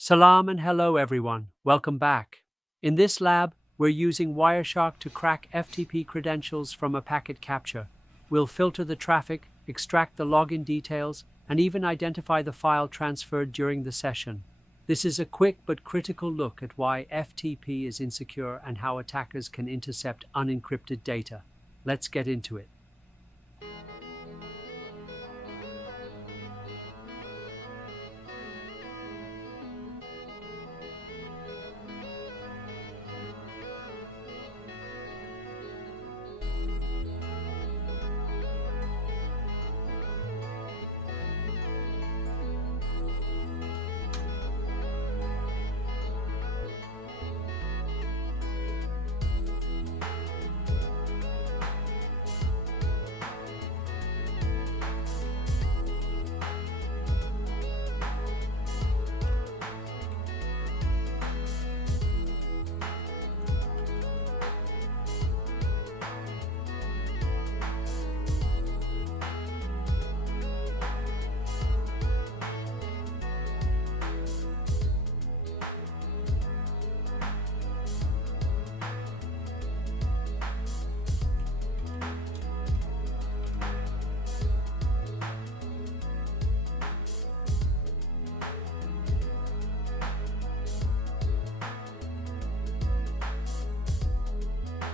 Salam and hello everyone, welcome back. In this lab, we're using Wireshark to crack FTP credentials from a packet capture. We'll filter the traffic, extract the login details, and even identify the file transferred during the session. This is a quick but critical look at why FTP is insecure and how attackers can intercept unencrypted data. Let's get into it.